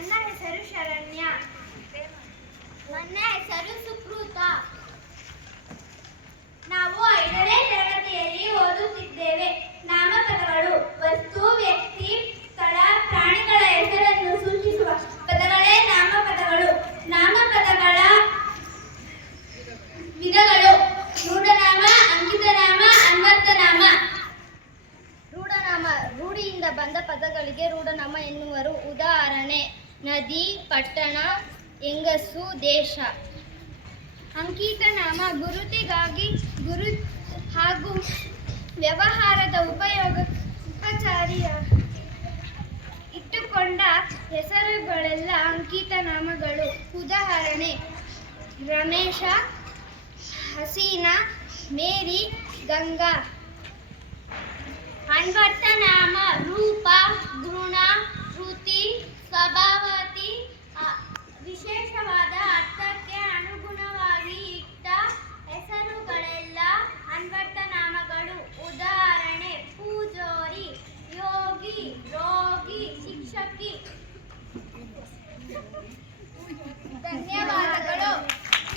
ನನ್ನ ಹೆಸರು ಶರಣ್ಯ. ನನ್ನ ಹೆಸರು ಸುಕೃತ. ನಾವು 5ನೇ ತರಗತಿಯಲ್ಲಿ ಓದುತ್ತಿದ್ದೇವೆ. ನಾಮಪದಗಳು ವಸ್ತು, ವ್ಯಕ್ತಿ, ಸ್ಥಳ, ಪ್ರಾಣಿಗಳ ಹೆಸರನ್ನು ಸೂಚಿಸುವ ಪದಗಳೇ ನಾಮಪದಗಳು. ನಾಮಪದಗಳ ವಿಧಗಳು: ರೂಢನಾಮ, ಅಂಕಿತನಾಮ, ಅನ್ವರ್ಥನಾಮ. ರೂಢನಾಮ ರೂಢಿಯಿಂದ ಬಂದ ಪದಗಳಿಗೆ ರೂಢನಾಮ ಎನ್ನುವರು. ಉದಾಹರಣೆ: ನದಿ, ಪಟ್ಟಣ, ಹೆಂಗಸು, ದೇಶ. ಅಂಕಿತನಾಮ ಗುರುತಿಗಾಗಿ ಹಾಗೂ ವ್ಯವಹಾರದ ಉಪಚಾರಿಯ ಇಟ್ಟುಕೊಂಡ ಹೆಸರುಗಳೆಲ್ಲ ಅಂಕಿತನಾಮಗಳು. ಉದಾಹರಣೆ: ರಮೇಶ, ಹಸೀನಾ, ಮೇರಿ, ಗಂಗಾ. ಅನ್ವರ್ಥನಾಮ